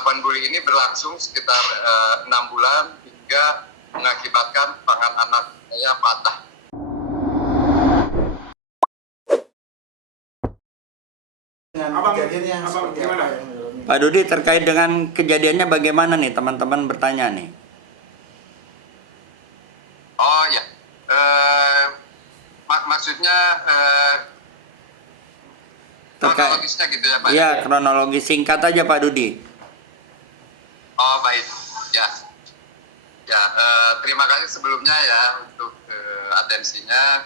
Penerapan bully ini berlangsung sekitar 6 bulan hingga mengakibatkan tangan anak saya patah. Kejadiannya seperti apa yang Pak Dudi, terkait dengan kejadiannya bagaimana nih, teman-teman bertanya nih? Oh ya, maksudnya kronologisnya gitu ya Pak? Iya, kronologis singkat aja Pak Dudi. Oh baik, ya. Terima kasih sebelumnya ya untuk atensinya.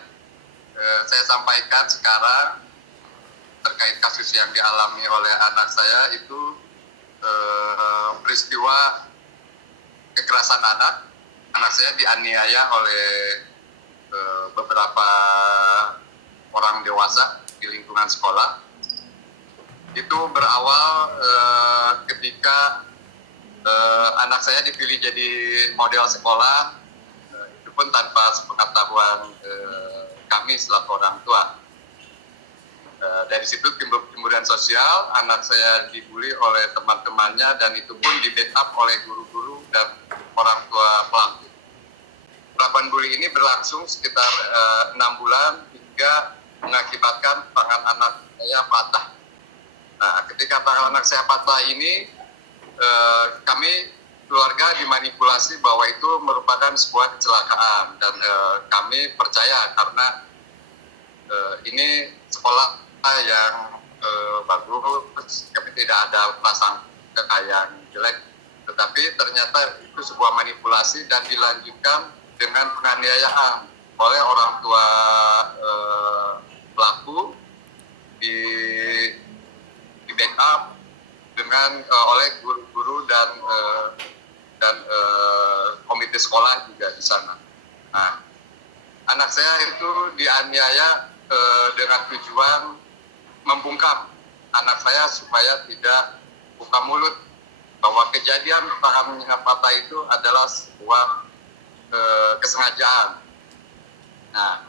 Saya sampaikan sekarang terkait kasus yang dialami oleh anak saya itu peristiwa kekerasan anak. Anak saya dianiaya oleh beberapa orang dewasa di lingkungan sekolah. Itu berawal ketika anak saya dipilih jadi model sekolah, itu pun tanpa sepengetahuan kami selaku orang tua. Dari situ timbul kemudian sosial, anak saya dibully oleh teman-temannya dan itu pun di backup oleh guru-guru dan orang tua pelaku. Penerapan bully ini berlangsung sekitar 6 bulan hingga mengakibatkan tangan anak saya patah. Nah, ketika tangan anak saya patah ini, kami keluarga dimanipulasi bahwa itu merupakan sebuah kecelakaan dan kami percaya karena ini sekolah yang bagus, kami tidak ada prasangka yang jelek, tetapi ternyata itu sebuah manipulasi dan dilanjutkan dengan penganiayaan oleh orang tua pelaku di backup dengan oleh guru-guru dan komite sekolah juga di sana. Nah, anak saya itu dianiaya dengan tujuan membungkam anak saya supaya tidak buka mulut bahwa kejadian tangannya patah itu adalah sebuah kesengajaan. Nah,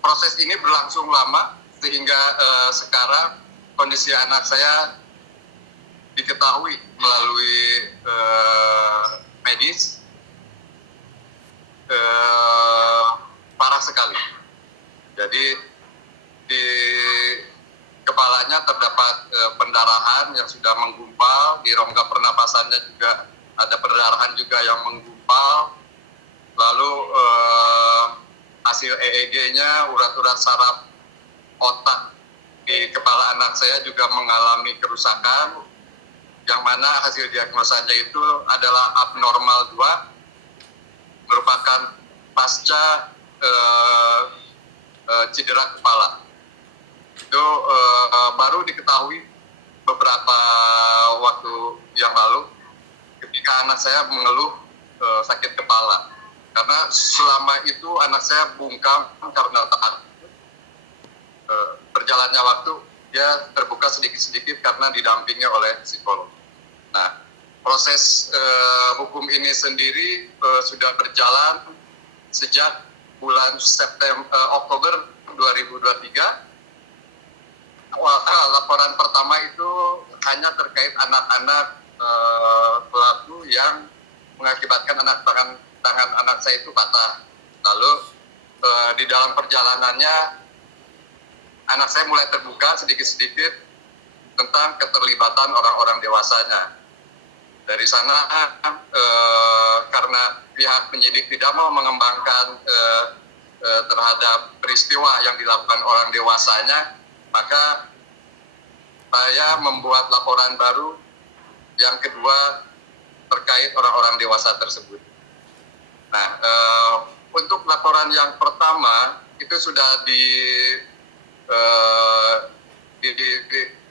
proses ini berlangsung lama sehingga sekarang kondisi anak saya diketahui melalui medis parah sekali. Jadi di kepalanya terdapat pendarahan yang sudah menggumpal, di rongga pernapasannya juga ada pendarahan juga yang menggumpal. Lalu hasil EEG-nya urat-urat saraf otak di kepala anak saya juga mengalami kerusakan, yang mana hasil diagnosanya itu adalah abnormal 2, merupakan pasca cedera kepala. Itu baru diketahui beberapa waktu yang lalu ketika anak saya mengeluh sakit kepala. Karena selama itu anak saya bungkam karena berjalannya waktu dia terbuka sedikit-sedikit karena didampingi oleh psikolog. Nah, proses hukum ini sendiri sudah berjalan sejak bulan Oktober 2023. Laporan pertama itu hanya terkait anak-anak pelaku yang mengakibatkan tangan anak saya itu patah. Lalu di dalam perjalanannya anak saya mulai terbuka sedikit-sedikit tentang keterlibatan orang-orang dewasanya. Dari sana karena pihak penyidik tidak mau mengembangkan terhadap peristiwa yang dilakukan orang dewasanya, maka saya membuat laporan baru yang kedua terkait orang-orang dewasa tersebut. Nah, untuk laporan yang pertama itu sudah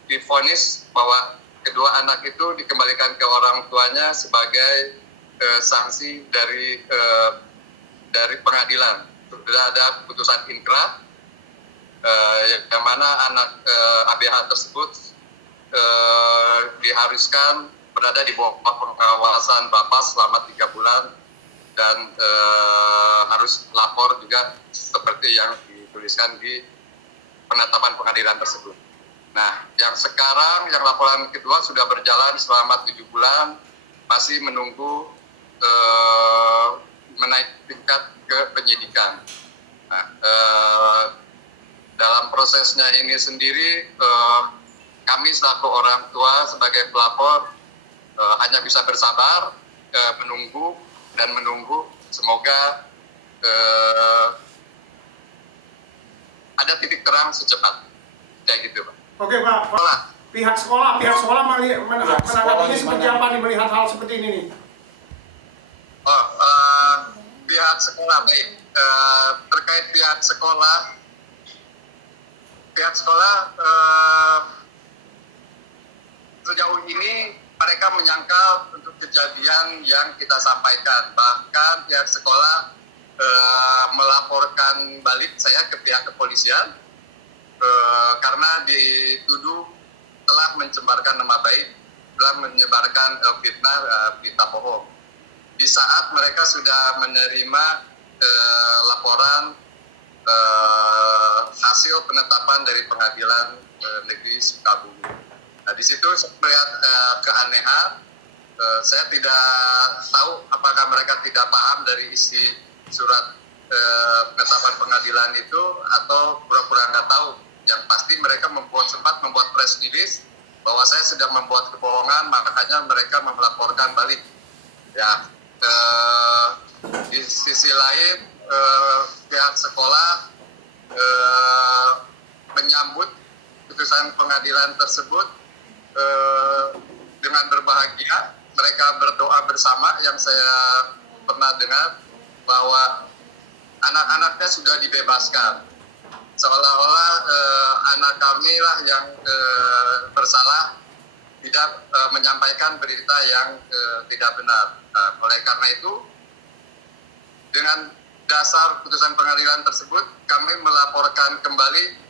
divonis bahwa kedua anak itu dikembalikan ke orang tuanya sebagai sanksi dari pengadilan. Sudah ada putusan inkrah yang mana anak ABH tersebut diharuskan berada di bawah pengawasan Bapak selama 3 bulan dan harus lapor juga seperti yang dituliskan di penetapan pengadilan tersebut. Nah, yang sekarang, yang laporan kedua sudah berjalan selama 7 bulan, masih menunggu menaik tingkat ke penyidikan. Nah, dalam prosesnya ini sendiri, kami selaku orang tua sebagai pelapor hanya bisa bersabar, menunggu dan menunggu. Semoga ada titik terang secepat, kayak gitu, Pak. Oke, Pak. Pihak sekolah menanggapi ini seperti apa nih, melihat hal seperti ini nih? Pihak sekolah, baik. Terkait pihak sekolah sejauh ini mereka menyangkal untuk kejadian yang kita sampaikan. Bahkan pihak sekolah melaporkan balik saya ke pihak kepolisian karena dituduh telah mencembarkan nama baik, telah menyebarkan berita bohong. Di saat mereka sudah menerima laporan hasil penetapan dari Pengadilan Negeri Sukabumi. Nah, di situ saya melihat keanehan. Saya tidak tahu apakah mereka tidak paham dari isi surat penetapan pengadilan itu atau pura-pura nggak tahu. Yang pasti mereka sempat membuat press release bahwa saya sedang membuat kebohongan, makanya mereka melaporkan balik. Ya, di sisi lain pihak sekolah menyambut putusan pengadilan tersebut dengan berbahagia. Mereka berdoa bersama, yang saya pernah dengar bahwa anak-anaknya sudah dibebaskan. Seolah-olah anak kami lah yang bersalah, tidak menyampaikan berita yang tidak benar. Oleh karena itu, dengan dasar putusan pengadilan tersebut, kami melaporkan kembali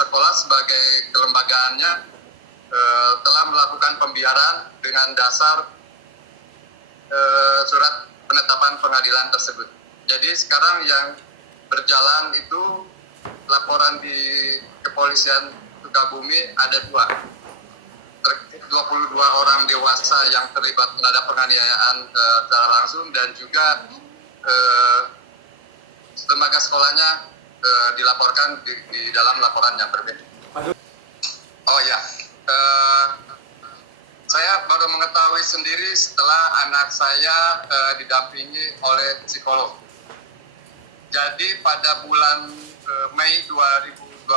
sekolah sebagai kelembagaannya telah melakukan pembiaran dengan dasar surat penetapan pengadilan tersebut. Jadi sekarang yang berjalan itu laporan di kepolisian Sukabumi ada 22 orang dewasa yang terlibat terhadap penganiayaan secara langsung, dan juga lembaga sekolahnya dilaporkan di dalam laporan yang berbeda. Oh ya, saya baru mengetahui sendiri setelah anak saya didampingi oleh psikolog. Jadi pada bulan Mei 2023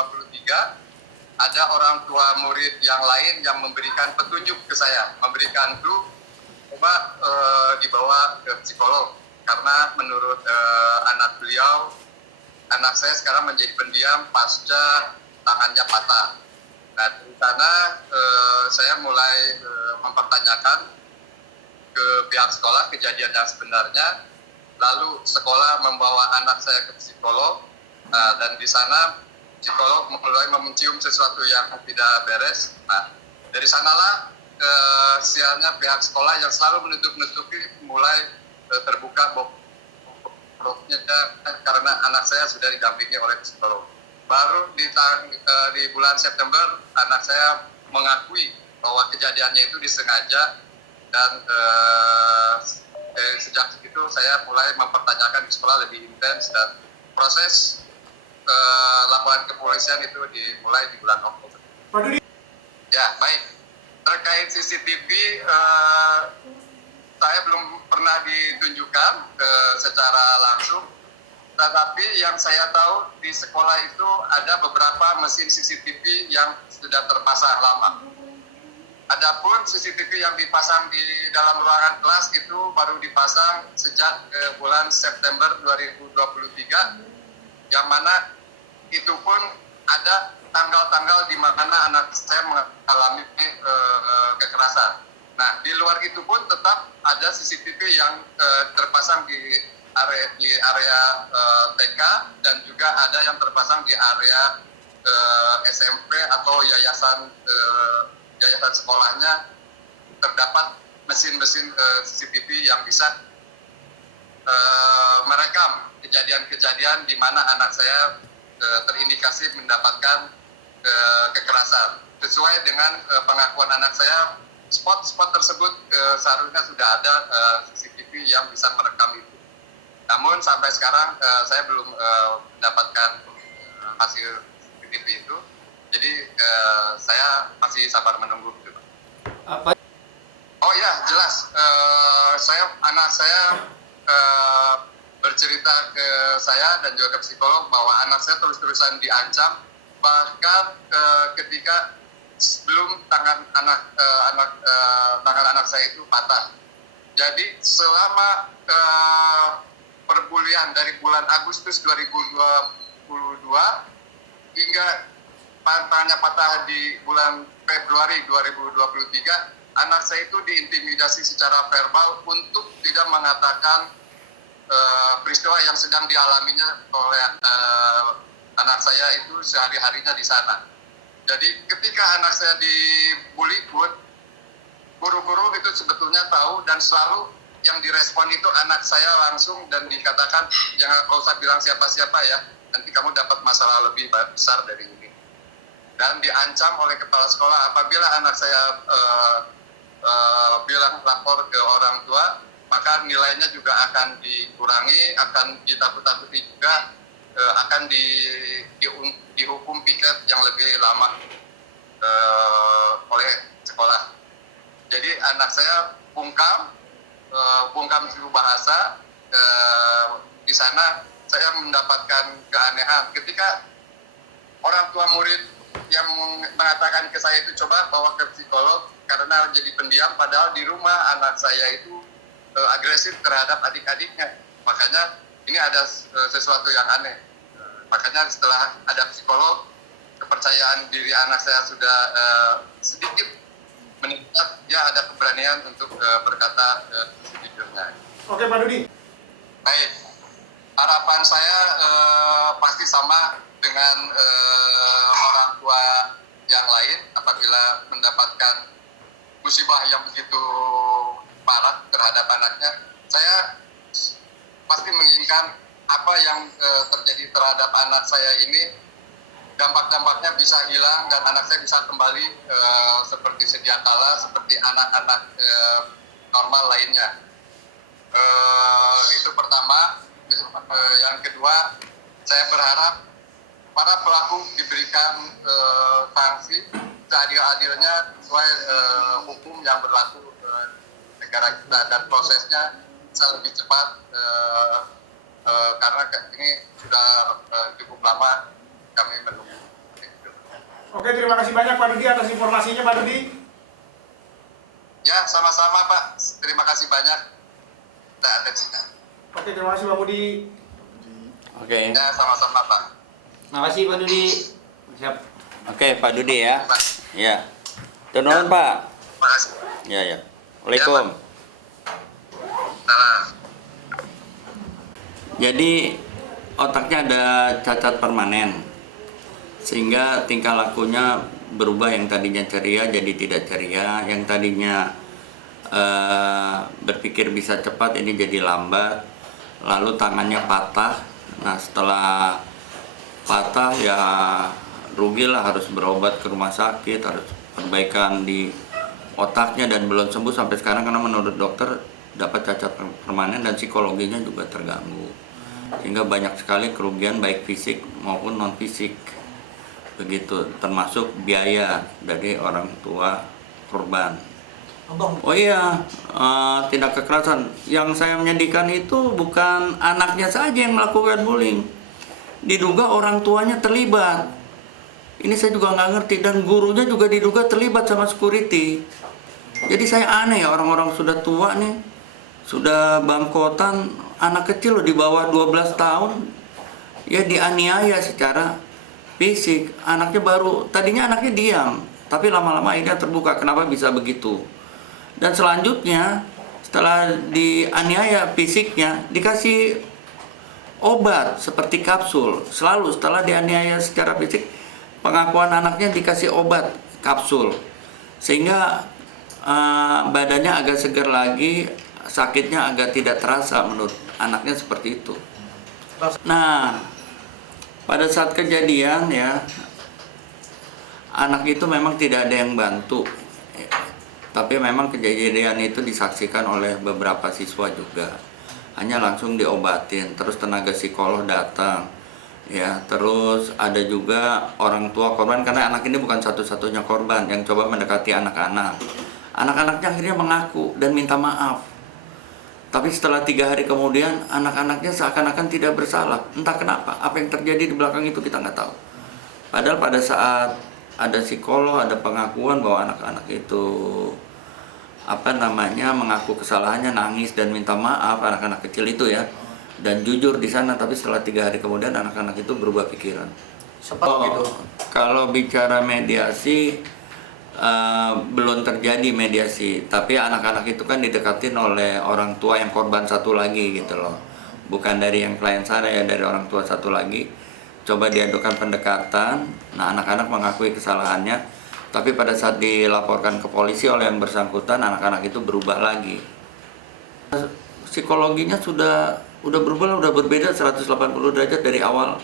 ada orang tua murid yang lain yang memberikan petunjuk ke saya, memberikan clue, coba dibawa ke psikolog. Karena menurut anak saya sekarang menjadi pendiam pasca tangannya patah. Nah, dari sana saya mulai mempertanyakan ke pihak sekolah kejadian yang sebenarnya. Lalu sekolah membawa anak saya ke psikolog, dan di sana psikolog mulai mencium sesuatu yang tidak beres. Nah, dari sanalah sialnya pihak sekolah yang selalu menutup-nutupi mulai terbuka bobroknya karena anak saya sudah didampingi oleh psikolog. Baru di bulan September anak saya mengakui bahwa kejadiannya itu disengaja, dan sejak itu saya mulai mempertanyakan di sekolah lebih intens, dan proses laporan kepolisian itu dimulai di bulan Oktober. Ya, baik. Terkait CCTV, saya belum pernah ditunjukkan secara langsung, tetapi yang saya tahu di sekolah itu ada beberapa mesin CCTV yang sudah terpasang lama. Adapun CCTV yang dipasang di dalam ruangan kelas itu baru dipasang sejak bulan September 2023, yang mana itu pun ada tanggal-tanggal di mana anak saya mengalami kekerasan. Nah, di luar itu pun tetap ada CCTV yang terpasang di area TK, dan juga ada yang terpasang di area SMP atau yayasan sekolahnya. Terdapat mesin-mesin CCTV yang bisa merekam kejadian-kejadian di mana anak saya terindikasi mendapatkan kekerasan. Sesuai dengan pengakuan anak saya, spot-spot tersebut seharusnya sudah ada CCTV yang bisa merekam itu. Namun sampai sekarang saya belum mendapatkan hasil CCTV itu. Jadi saya masih sabar menunggu gitu, Pak. Apa? Oh ya, jelas. Anak saya bercerita ke saya dan juga ke psikolog bahwa anak saya terus-terusan diancam, bahkan ketika sebelum tangan anak saya itu patah. Jadi selama perbulian dari bulan Agustus 2022 hingga tangannya patah di bulan Februari 2023, anak saya itu diintimidasi secara verbal untuk tidak mengatakan peristiwa yang sedang dialaminya oleh anak saya itu sehari-harinya di sana. Jadi ketika anak saya dibully pun, guru-guru itu sebetulnya tahu dan selalu yang direspon itu anak saya langsung dan dikatakan jangan usah bilang siapa-siapa ya, nanti kamu dapat masalah lebih besar dari ini. Dan diancam oleh kepala sekolah apabila anak saya bilang lapor ke orang tua, maka nilainya juga akan dikurangi, akan ditakut-takuti juga, akan dihukum piket yang lebih lama oleh sekolah. Jadi anak saya bungkam suku bahasa. Di sana saya mendapatkan keanehan ketika orang tua murid yang mengatakan ke saya itu coba bawa ke psikolog karena jadi pendiam, padahal di rumah anak saya itu agresif terhadap adik-adiknya. Makanya ini ada sesuatu yang aneh. Makanya setelah ada psikolog, kepercayaan diri anak saya sudah sedikit meningkat, ya ada keberanian untuk berkata sejujurnya. Oke Pak Dudi. Baik, harapan saya pasti sama dengan orang tua yang lain apabila mendapatkan musibah yang begitu parah terhadap anaknya. Saya pasti menginginkan apa yang terjadi terhadap anak saya ini, dampak-dampaknya bisa hilang dan anak saya bisa kembali seperti sedia kala, seperti anak-anak normal lainnya. Itu pertama. Yang kedua, saya berharap para pelaku diberikan sanksi seadil-adilnya sesuai hukum yang berlaku negara kita, dan prosesnya bisa lebih cepat karena ini sudah cukup lama kami menunggu. Oke, terima kasih banyak Pak Dudi atas informasinya Pak Dudi. Ya, sama-sama Pak. Terima kasih banyak atas atensinya. Oke, terima kasih Pak Budi. Oke. Ya, sama-sama Pak. Terima kasih Pak Dudi. Siap. Oke, Pak Dudi ya. Pak. Ya. Turun Pak. Terima kasih. Ya, ya. Waalaikumsalam. Salam. Jadi otaknya ada cacat permanen, sehingga tingkah lakunya berubah, yang tadinya ceria jadi tidak ceria, yang tadinya berpikir bisa cepat ini jadi lambat, lalu tangannya patah. Nah setelah patah ya rugilah, harus berobat ke rumah sakit, harus perbaikan di otaknya dan belum sembuh sampai sekarang karena menurut dokter dapat cacat permanen dan psikologinya juga terganggu, sehingga banyak sekali kerugian baik fisik maupun non fisik begitu, termasuk biaya dari orang tua korban. Oh iya, tindak kekerasan yang saya menyedihkan itu bukan anaknya saja yang melakukan bullying, diduga orang tuanya terlibat. Ini saya juga nggak ngerti, dan gurunya juga diduga terlibat sama security. Jadi saya aneh ya, orang-orang sudah tua nih, sudah bangkotan, anak kecil loh di bawah 12 tahun ya dianiaya secara fisik. Anaknya baru, tadinya anaknya diam, tapi lama-lama akhirnya terbuka kenapa bisa begitu. Dan selanjutnya setelah dianiaya fisiknya dikasih obat seperti kapsul. Selalu setelah dianiaya secara fisik, pengakuan anaknya dikasih obat kapsul, sehingga badannya agak segar lagi, sakitnya agak tidak terasa menurut anaknya seperti itu. Nah, pada saat kejadian ya, anak itu memang tidak ada yang bantu, tapi memang kejadian itu disaksikan oleh beberapa siswa juga, hanya langsung diobatin, terus tenaga psikolog datang, ya, terus ada juga orang tua korban, karena anak ini bukan satu-satunya korban yang coba mendekati anak-anak. Anak-anaknya akhirnya mengaku dan minta maaf. Tapi setelah 3 hari kemudian, anak-anaknya seakan-akan tidak bersalah. Entah kenapa, apa yang terjadi di belakang itu kita nggak tahu. Padahal pada saat ada psikolog, ada pengakuan bahwa anak-anak itu mengaku kesalahannya, nangis dan minta maaf, anak-anak kecil itu ya, dan jujur di sana. Tapi setelah 3 hari kemudian anak-anak itu berubah pikiran. Gitu. Kalau bicara mediasi, belum terjadi mediasi, tapi anak-anak itu kan didekatin oleh orang tua yang korban satu lagi gitu loh, bukan dari yang klien saya, ya dari orang tua satu lagi. Coba diadukan pendekatan, nah anak-anak mengakui kesalahannya, tapi pada saat dilaporkan ke polisi oleh yang bersangkutan, anak-anak itu berubah lagi. Psikologinya sudah berubah, udah berbeda 180 derajat dari awal.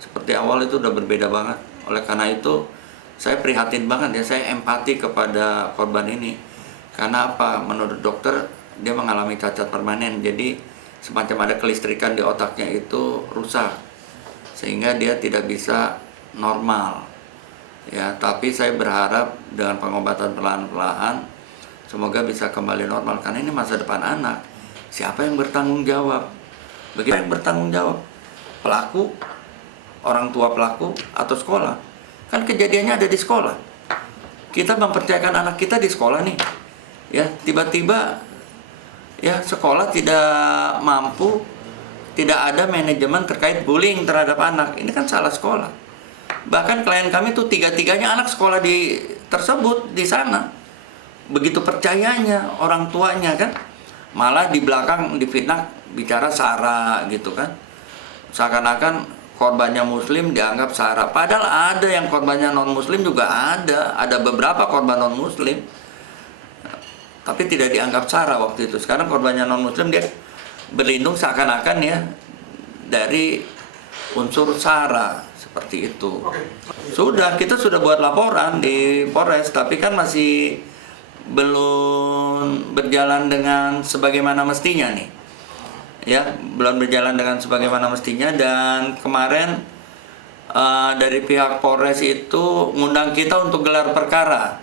Seperti awal itu udah berbeda banget. Oleh karena itu saya prihatin banget ya, saya empati kepada korban ini. Karena apa? Menurut dokter dia mengalami cacat permanen, jadi semacam ada kelistrikan di otaknya itu rusak, sehingga dia tidak bisa normal. Ya, tapi saya berharap dengan pengobatan perlahan-lahan semoga bisa kembali normal, karena ini masa depan anak. Siapa yang bertanggung jawab? Bagaimana yang bertanggung jawab? Pelaku, orang tua pelaku, atau sekolah? Kan kejadiannya ada di sekolah. Kita mempercayakan anak kita di sekolah nih, ya, tiba-tiba ya sekolah tidak mampu, tidak ada manajemen terkait bullying terhadap anak. Ini kan salah sekolah. Bahkan klien kami tuh 3-3-nya anak sekolah tersebut di sana. Begitu percayanya orang tuanya kan, malah di belakang difitnah bicara sara gitu kan. Seakan-akan korbannya muslim dianggap sara, padahal ada yang korbannya non muslim juga ada beberapa korban non muslim, tapi tidak dianggap sara waktu itu. Sekarang korbannya non muslim dia berlindung seakan-akan ya dari unsur sara seperti itu. Kita sudah buat laporan di Polres, tapi kan masih belum berjalan dengan sebagaimana mestinya nih. Ya, belum berjalan dengan sebagaimana mestinya. Dan kemarin dari pihak Polres itu ngundang kita untuk gelar perkara,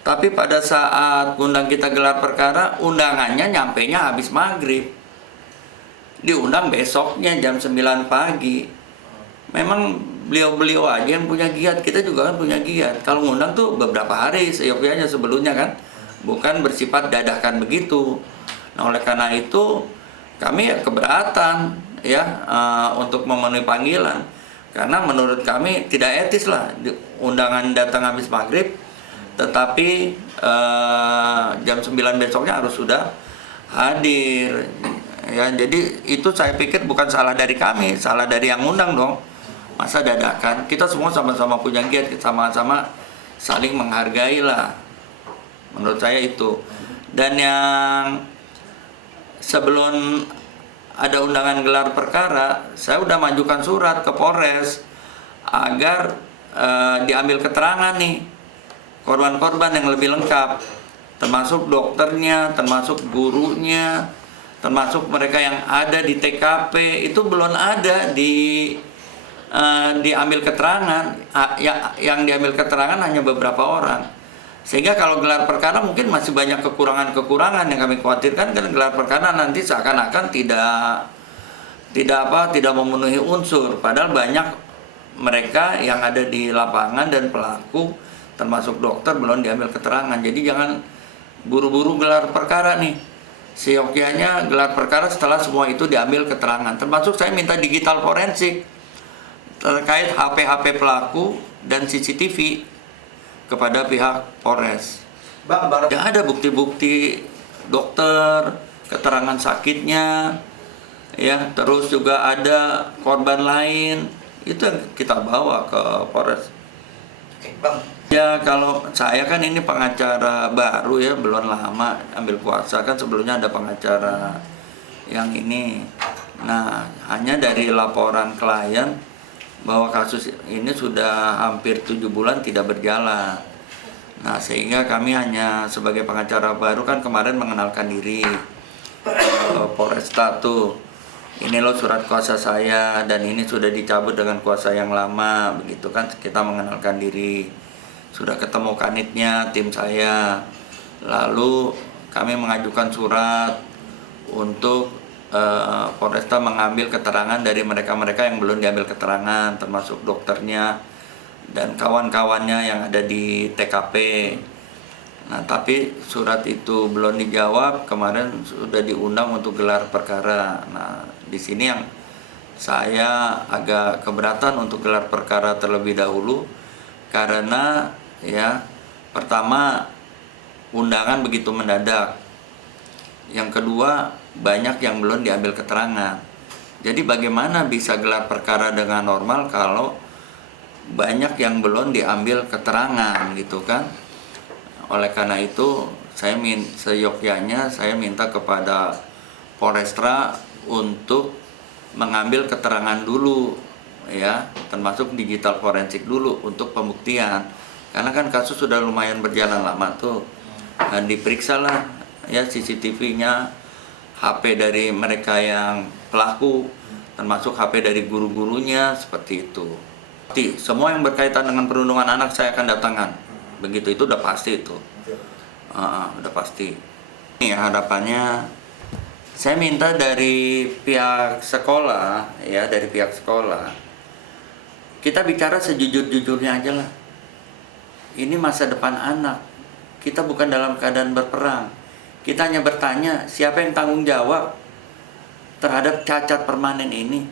tapi pada saat ngundang kita gelar perkara, undangannya nyampenya habis maghrib. Diundang besoknya jam 9 pagi. Memang beliau-beliau aja yang punya giat, kita juga kan punya giat. Kalau ngundang tuh beberapa hari seyogyanya sebelumnya kan, bukan bersifat dadakan begitu. Nah, oleh karena itu kami keberatan ya untuk memenuhi panggilan, karena menurut kami tidak etis lah undangan datang habis maghrib, tetapi jam 9 besoknya harus sudah hadir ya. Jadi itu saya pikir bukan salah dari kami, salah dari yang undang dong. Masa dadakan? Kita semua sama-sama punya giat, sama-sama saling menghargai lah, menurut saya itu. Dan yang sebelum ada undangan gelar perkara, saya udah majukan surat ke Polres agar diambil keterangan nih korban-korban yang lebih lengkap, termasuk dokternya, termasuk gurunya, termasuk mereka yang ada di TKP. Itu belum ada diambil keterangan. Yang diambil keterangan hanya beberapa orang. Sehingga kalau gelar perkara mungkin masih banyak kekurangan-kekurangan yang kami khawatirkan, kan gelar perkara nanti seakan-akan tidak memenuhi unsur, padahal banyak mereka yang ada di lapangan dan pelaku termasuk dokter belum diambil keterangan. Jadi jangan buru-buru gelar perkara nih. Seyogyanya gelar perkara setelah semua itu diambil keterangan. Termasuk saya minta digital forensik terkait HP-HP pelaku dan CCTV kepada pihak Polres. Ya, ada bukti-bukti dokter, keterangan sakitnya, ya, terus juga ada korban lain, itu yang kita bawa ke Polres. Oke, Bang. Ya, kalau saya kan ini pengacara baru ya, belum lama ambil kuasa, kan sebelumnya ada pengacara yang ini. Nah, hanya dari laporan klien bahwa kasus ini sudah hampir 7 bulan tidak berjalan. Nah, sehingga kami hanya sebagai pengacara baru kan kemarin mengenalkan diri Polresta tuh. Ini loh surat kuasa saya dan ini sudah dicabut dengan kuasa yang lama, begitu kan kita mengenalkan diri. Sudah ketemu kanitnya tim saya. Lalu kami mengajukan surat untuk Polresta mengambil keterangan dari mereka-mereka yang belum diambil keterangan, termasuk dokternya dan kawan-kawannya yang ada di TKP. Nah, tapi surat itu belum dijawab, kemarin sudah diundang untuk gelar perkara. Nah, di sini yang saya agak keberatan untuk gelar perkara terlebih dahulu karena ya pertama undangan begitu mendadak. Yang kedua, banyak yang belum diambil keterangan. Jadi bagaimana bisa gelar perkara dengan normal kalau banyak yang belum diambil keterangan gitu kan? Oleh karena itu, seyogyanya saya minta kepada Polresta untuk mengambil keterangan dulu ya, termasuk digital forensik dulu untuk pembuktian. Karena kan kasus sudah lumayan berjalan lama tuh. Dan diperiksa lah ya CCTV-nya, HP dari mereka yang pelaku, termasuk HP dari guru-gurunya, seperti itu. Semua yang berkaitan dengan perlindungan anak saya akan datangkan. Begitu, itu udah pasti itu. Udah pasti. Ini harapannya saya minta dari pihak sekolah ya, dari pihak sekolah kita bicara sejujur-jujurnya aja lah. Ini masa depan anak. Kita bukan dalam keadaan berperang. Kita hanya bertanya siapa yang tanggung jawab terhadap cacat permanen ini,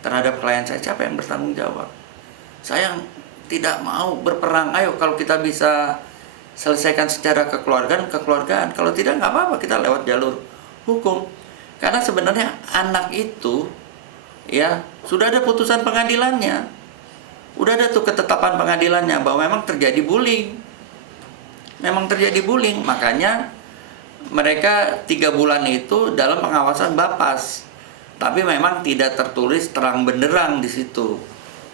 terhadap klien saya, siapa yang bertanggung jawab. Saya tidak mau berperang. Ayo kalau kita bisa selesaikan secara kekeluargaan. Kalau tidak nggak apa-apa, kita lewat jalur hukum. Karena sebenarnya anak itu ya sudah ada putusan pengadilannya, udah ada tuh ketetapan pengadilannya bahwa memang terjadi bullying. Makanya mereka 3 bulan itu dalam pengawasan Bapas. Tapi memang tidak tertulis terang benderang di situ.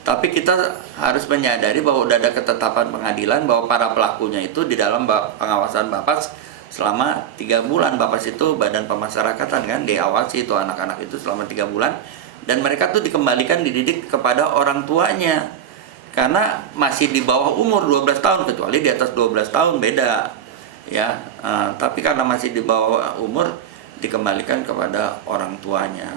Tapi kita harus menyadari bahwa udah ada ketetapan pengadilan bahwa para pelakunya itu di dalam pengawasan Bapas selama 3 bulan. Bapas itu badan pemasyarakatan kan, diawasi itu anak-anak itu selama 3 bulan. Dan mereka tuh dikembalikan dididik kepada orang tuanya. Karena masih di bawah umur 12 tahun, kecuali di atas 12 tahun beda. Ya, tapi karena masih di bawah umur dikembalikan kepada orang tuanya.